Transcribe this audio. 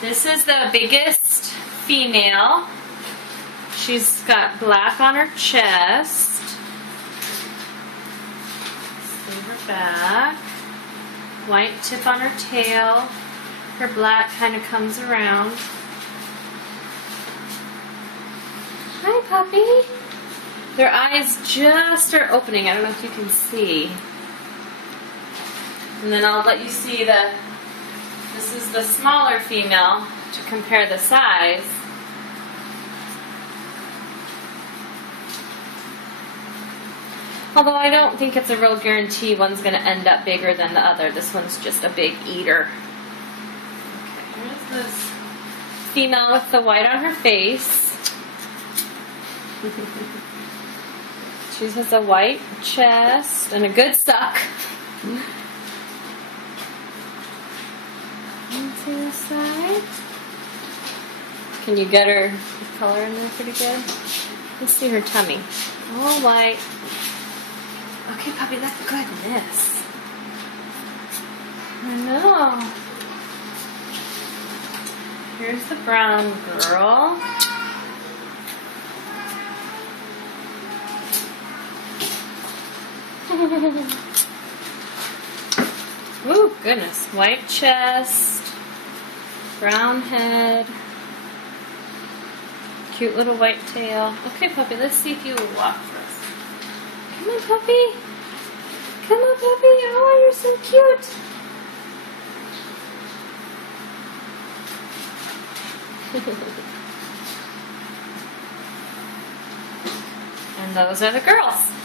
This is the biggest female. She's got black on her chest. See her back. White tip on her tail. Her black kind of comes around. Hi, puppy. Their eyes just are opening. I don't know if you can see. And then I'll let you see this is the smaller female to compare the size. Although I don't think it's a real guarantee one's going to end up bigger than the other. This one's just a big eater. Okay, here's this female with the white on her face. She has a white chest and a good suck. To the side. Can you get her color in there pretty good? Let's see her tummy. All white. Okay, puppy, look, goodness. I know. Here's the brown girl. Ooh, goodness. White chest. Brown head. Cute little white tail. Okay, puppy, let's see if you will walk for us. Come on, puppy. Come on, puppy. Oh, you're so cute. And those are the girls.